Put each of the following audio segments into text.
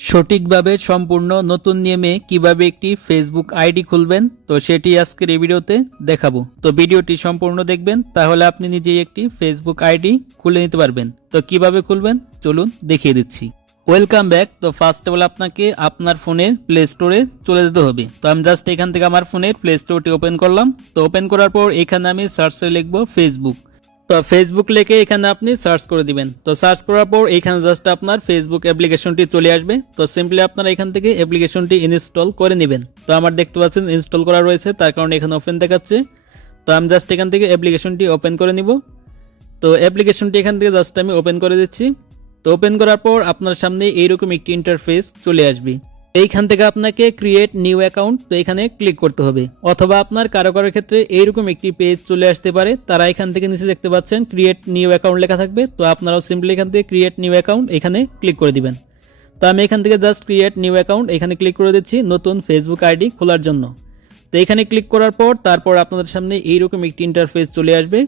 সঠিকভাবে সম্পূর্ণ নতুন নিয়মে কীভাবে একটি ফেসবুক আইডি খুলবেন, তো সেটি আজকের এই ভিডিওতে দেখাবো। তো ভিডিওটি সম্পূর্ণ দেখবেন, তাহলে আপনি নিজেই একটি ফেসবুক আইডি খুলে নিতে পারবেন। তো কীভাবে খুলবেন, চলুন দেখিয়ে দিচ্ছি। ওয়েলকাম ব্যাক তো ফার্স্ট অফ অল আপনাকে আপনার ফোনের প্লে স্টোরে চলে যেতে হবে। তো আমি জাস্ট এখান থেকে আমার ফোনের প্লে স্টোরটি ওপেন করলাম। তো ওপেন করার পর এখানে আমি সার্চে লিখব ফেসবুক তো ফেসবুক লিখে এখানে আপনি সার্চ করে দিবেন। তো সার্চ করার পর এখানে জাস্ট আপনার ফেসবুক অ্যাপ্লিকেশনটি চলে আসবে। তো সিম্পলি আপনারা এখান থেকে অ্যাপ্লিকেশনটি ইনস্টল করে নেবেন। তো আমার দেখতে পাচ্ছেন ইনস্টল করা রয়েছে, তার কারণে এখানে ওপেন দেখাচ্ছে। তো আমি জাস্ট এখান থেকে অ্যাপ্লিকেশনটি ওপেন করে নিব। তো অ্যাপ্লিকেশনটি এখান থেকে জাস্ট আমি ওপেন করে দিচ্ছি। তো ওপেন করার পর আপনার সামনে এইরকম একটি ইন্টারফেস চলে আসবে। এইখান থেকে আপনাকে ক্রিয়েট নিউ অ্যাকাউন্ট তো এখানে ক্লিক করতে হবে। অথবা আপনার কারও কারোর ক্ষেত্রে এইরকম একটি পেজ চলে আসতে পারে। তারা এখান থেকে নিচে দেখতে পাচ্ছেন ক্রিয়েট নিউ অ্যাকাউন্ট লেখা থাকবে। তো আপনারাও সিম্পলি এখান থেকে ক্রিয়েট নিউ অ্যাকাউন্ট এখানে ক্লিক করে দিবেন। তো আমি এখান থেকে জাস্ট ক্রিয়েট নিউ অ্যাকাউন্ট এখানে ক্লিক করে দিচ্ছি নতুন ফেসবুক আইডি খোলার জন্য। তো এখানে ক্লিক করার পর তারপর আপনাদের সামনে এইরকম একটি ইন্টারফেস চলে আসবে।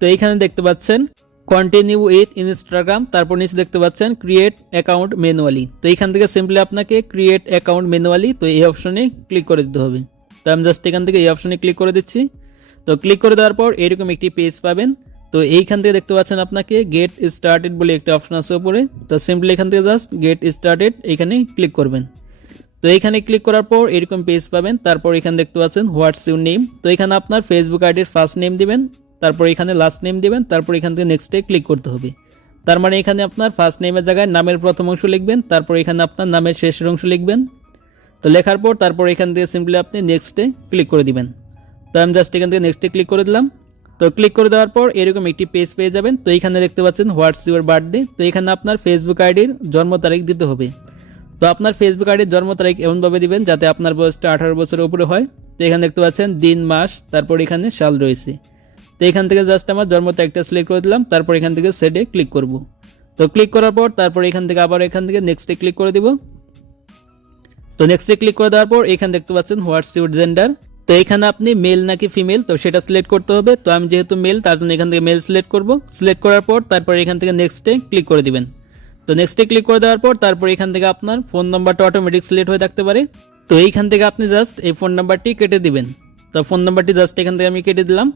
তো এইখানে দেখতে পাচ্ছেন কন্টিনিউ উইথ ইনস্টাগ্রাম তারপর নিচে দেখতে পাচ্ছেন ক্রিয়েট অ্যাকাউন্ট ম্যানুয়ালি তো এখান থেকে সিম্পলি আপনাকে ক্রিয়েট অ্যাকাউন্ট ম্যানুয়ালি তো এই অপশনে ক্লিক করে দিতে হবে। তো আমি জাস্ট এখান থেকে এই অপশনে ক্লিক করে দিচ্ছি। তো ক্লিক করে দেওয়ার পর এরকম একটি পেজ পাবেন। তো এইখান থেকে দেখতে পাচ্ছেন আপনাকে গেট স্টার্টেড বলে একটা অপশন আছে উপরে। তো সিম্পলি এখান থেকে জাস্ট গেট স্টার্টেড এখানে ক্লিক করবেন। তো এখানে ক্লিক করার পর এরকম পেজ পাবেন। তারপর এখানে দেখতে পাচ্ছেন হোয়াটস ইউর নেম তো এখানে আপনার ফেসবুক আইডির ফার্স্ট নেম দিবেন। তারপর এখানে লাস্ট নেম দেবেন, তারপর এখান থেকে নেক্সটে ক্লিক করতে হবে। তার মানে এখানে আপনার ফার্স্ট নেমের জায়গায় নামের প্রথম অংশ লিখবেন, তারপর এখানে আপনার নামের শেষের অংশ লিখবেন। তো লেখার পর তারপর এখান থেকে সিম্পলি আপনি নেক্সটে ক্লিক করে দিবেন। তো আমি জাস্ট এখান থেকে নেক্সটে ক্লিক করে দিলাম। তো ক্লিক করে দেওয়ার পর এরকম একটি পেজ পেয়ে যাবেন। তো এখানে দেখতে পাচ্ছেন হোয়াটস ইউর বার্থডে তো এখানে আপনার ফেসবুক আইডির জন্ম তারিখ দিতে হবে। তো আপনার ফেসবুক আইডির জন্ম তারিখ এমনভাবে দিবেন যাতে আপনার বয়সটা আঠারো বছরের উপরে হয়। তো এখানে দেখতে পাচ্ছেন দিন, মাস, তারপর এখানে সাল রয়েছে। তো এখান থেকে জাস্ট আমার জন্ম তারিখটা সিলেক্ট করে দিলাম, তারপর এখান থেকে সেটে ক্লিক করব। তো ক্লিক করার পর তারপর এখান থেকে আবার এখান থেকে নেক্সটে ক্লিক করে দিব। তো নেক্সটে ক্লিক করে দেওয়ার পর এখানে দেখতে পাচ্ছেন হোয়াটস ইউর জেন্ডার তো এখানে আপনি মেল নাকি ফিমেল তো সেটা সিলেক্ট করতে হবে। তো আমি যেহেতু মেল তার জন্য এখান থেকে মেল সিলেক্ট করব। সিলেক্ট করার পর তারপর এখান থেকে নেক্সটে ক্লিক করে দিবেন। তো নেক্সটে ক্লিক করে দেওয়ার পর তারপর এখান থেকে আপনার ফোন নাম্বারটা অটোমেটিক সিলেক্ট হয়ে থাকতে পারে। তো এইখান থেকে আপনি জাস্ট এই ফোন নাম্বারটি কেটে দিবেন। তো ফোন নাম্বারটি জাস্ট এখান থেকে আমি কেটে দিলাম।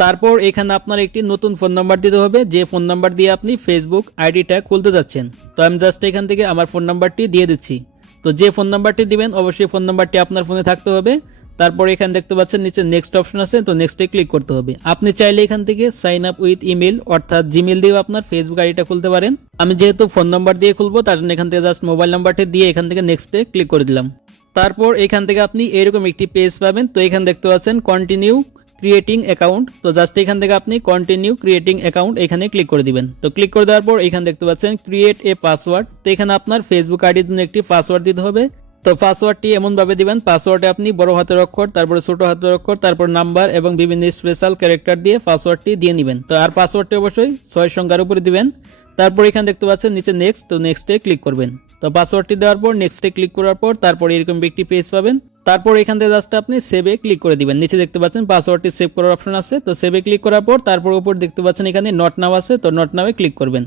তারপর এখানে আপনার একটি নতুন ফোন নাম্বার দিতে হবে। যে ফোন নাম্বার দিয়ে আপনি ফেসবুক আইডিটা খুলতে যাচ্ছেন। তো আমি জাস্ট এখান থেকে আমার ফোন নাম্বারটি দিয়ে দিচ্ছি। তো যে ফোন নাম্বারটি দিবেন, অবশ্যই ফোন নাম্বারটি আপনার ফোনে থাকতে হবে। তারপর এখানে দেখতে পাচ্ছেন, নিচে নেক্সট অপশন আছে, তো নেক্সটে ক্লিক করতে হবে। আপনি চাইলে এখান থেকে সাইন আপ উইথ ইমেল অর্থাৎ জিমেল দিয়েও আপনার ফেসবুক আইডিটা খুলতে পারেন। আমি যেহেতু ফোন নাম্বার দিয়ে খুলবো, তার জন্য এখান থেকে জাস্ট মোবাইল নাম্বারটি দিয়ে এখান থেকে নেক্সটে ক্লিক করে দিলাম। তারপর এখান থেকে আপনি এরকম একটি পেজ পাবেন। তো এখানে দেখতে পাচ্ছেন কন্টিনিউ ক্রিয়েটিং অ্যাকাউন্ট তো জাস্ট এখান থেকে আপনি কন্টিনিউ ক্রিয়েটিং অ্যাকাউন্ট এখানে ক্লিক করে দিবেন। তো ক্লিক করে দেওয়ার পর এখানে দেখতে পাচ্ছেন ক্রিয়েট এ পাসওয়ার্ড তো এখানে আপনার ফেসবুক আইডির জন্য একটি পাসওয়ার্ড দিতে হবে। তো পাসওয়ার্ডটি এমনভাবে দিবেন পাসওয়ার্ডে আপনি বড় হাতের অক্ষর, তারপরে ছোট হাতের অক্ষর, তারপর নাম্বার এবং বিভিন্ন স্পেশাল ক্যারেক্টার দিয়ে পাসওয়ার্ডটি দিয়ে নেবেন। তো আর পাসওয়ার্ডটি অবশ্যই ছয় সংখ্যার উপরে দিবেন। তারপর এখানে দেখতে পাচ্ছেন নিচে নেক্সট তো নেক্সটে ক্লিক করবেন। তো পাসওয়ার্ডটি দেওয়ার পর নেক্সটে ক্লিক করার পর তারপর এরকম একটি পেজ পাবেন। তারপর এখান থেকে জাস্ট আপনি সেভে ক্লিক করে দিবেন। নিচে দেখতে পাচ্ছেন পাসওয়ার্ডটি সেভ করার অপশন আছে। তো সেভে ক্লিক করার পর তারপর উপর দেখতে পাচ্ছেন এখানে নট নাও আছে। তো নট নাওয়ে ক্লিক করবেন।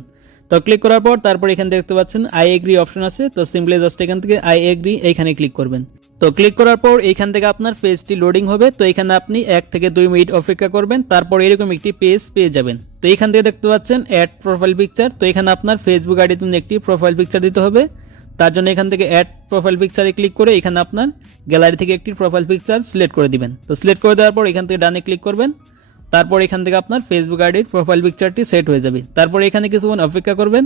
তো ক্লিক করার পর তারপর এখানে দেখতে পাচ্ছেন আই এগ্রি অপশন আছে। তো সিম্পলি জাস্ট এখান থেকে আই এগ্রি এইখানে ক্লিক করবেন। তো ক্লিক করার পর এইখান থেকে আপনার পেজটি লোডিং হবে। তো এখানে আপনি এক থেকে দুই মিনিট অপেক্ষা করবেন। তারপর এরকম একটি পেজ পেয়ে যাবেন। তো এখান থেকে দেখতে পাচ্ছেন অ্যাড প্রোফাইল পিকচার তো এখানে আপনার ফেসবুক আইডির জন্য একটি প্রোফাইল পিকচার দিতে হবে। তার জন্য এখান থেকে অ্যাড প্রোফাইল পিকচারে ক্লিক করে এখানে আপনার গ্যালারি থেকে একটি প্রোফাইল পিকচার সিলেক্ট করে দিবেন। তো সিলেক্ট করে দেওয়ার পর এখান থেকে ডানে ক্লিক করবেন। তারপর এখান থেকে আপনার ফেসবুক আইডির প্রোফাইল পিকচারটি সেট হয়ে যাবে। তারপর এখানে কিছুক্ষণ অপেক্ষা করবেন।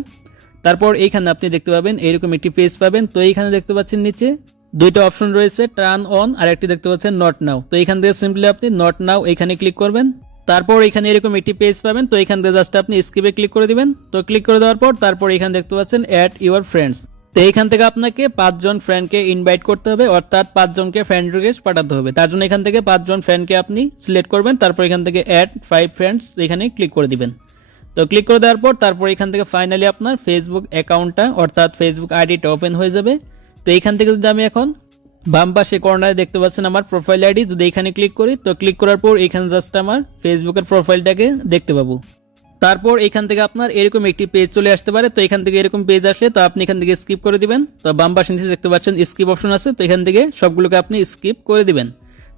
তারপর এইখানে আপনি দেখতে পাবেন, এরকম একটি পেজ পাবেন। তো এইখানে দেখতে পাচ্ছেন নিচে দুইটা অপশন রয়েছে টার্ন অন আর একটি দেখতে পাচ্ছেন নট নাও তো এখান থেকে সিম্পলি আপনি নট নাও এখানে ক্লিক করবেন। তারপর এখানে এরকম একটি পেজ পাবেন। তো এখান থেকে জাস্ট আপনি স্কিপে ক্লিক করে দিবেন। তো ক্লিক করে দেওয়ার পর তারপর এখানে দেখতে পাচ্ছেন অ্যাড ইউর ফ্রেন্ডস তো এইখান থেকে আপনাকে পাঁচজন ফ্রেন্ডকে ইনভাইট করতে হবে, অর্থাৎ পাঁচজনকে ফ্রেন্ড রিকোয়েস্ট পাঠাতে হবে। তার জন্য এখান থেকে পাঁচজন ফ্রেন্ডকে আপনি সিলেক্ট করবেন, তারপর এখান থেকে অ্যাড ফাইভ ফ্রেন্ডস এখানে ক্লিক করে দিবেন। তো ক্লিক করে দেওয়ার পর তারপর এখান থেকে ফাইনালি আপনার ফেসবুক অ্যাকাউন্টটা অর্থাৎ ফেসবুক আইডিটা ওপেন হয়ে যাবে। তো এইখান থেকে যদি আমি এখন বাম পাশে কর্নারে দেখতে পাচ্ছেন আমার প্রোফাইল আইডি যদি এখানে ক্লিক করি, তো ক্লিক করার পর এখানে জাস্ট আমার ফেসবুকের প্রোফাইলটাকে দেখতে পাবো। তারপর এখান থেকে আপনার এরকম একটি পেজ চলে আসতে পারে। তো এখান থেকে এরকম পেজ আসলে তো আপনি এখান থেকে স্কিপ করে দিবেন। তো বাম পাশে নিচে দেখতে পাচ্ছেন স্কিপ অপশন আছে। তো এখান থেকে সবগুলোকে আপনি স্কিপ করে দিবেন।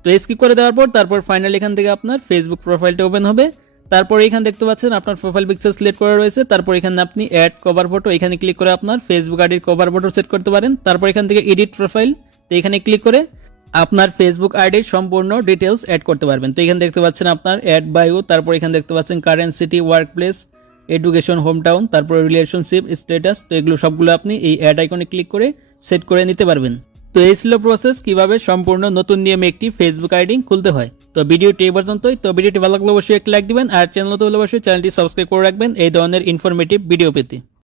তো স্কিপ করে দেওয়ার পর তারপর ফাইনালি এখান থেকে আপনার ফেসবুক প্রোফাইলটা ওপেন হবে। তারপর এখানে দেখতে পাচ্ছেন আপনার প্রোফাইল পিকচার সিলেক্ট করা রয়েছে। তারপর এখানে আপনি অ্যাড কভার ফটো এখানে ক্লিক করে আপনার ফেসবুক আইডির কভার ফটো সেট করতে পারেন। তারপর এখান থেকে এডিট প্রোফাইল তো এখানে ক্লিক করে আপনার ফেসবুক আইডি সম্পূর্ণ ডিটেলস অ্যাড করতে পারবেন। তো এখানে দেখতে পাচ্ছেন আপনার অ্যাড বায়ু তারপর এখানে দেখতে পাচ্ছেন current city work place education home town তারপর রিলেশনশিপ স্ট্যাটাস তো এগুলো সবগুলো আপনি এই অ্যাড আইকনে ক্লিক করে সেট করে নিতে পারবেন। তো এই ছিল প্রসেস কীভাবে সম্পূর্ণ নতুন নিয়মে একটি ফেসবুক আইডি খুলতে হয়। তো ভিডিওটি এই পর্যন্তই। তো ভিডিওটি ভালো লাগলে অবশ্যই একটি লাইক দিবেন, আর চ্যানেল তো অবশ্যই চ্যানেলটি সাবস্ক্রাইব করে রাখবেন। এই ধরনের ইনফরমেটিভ ভিডিও পেতে।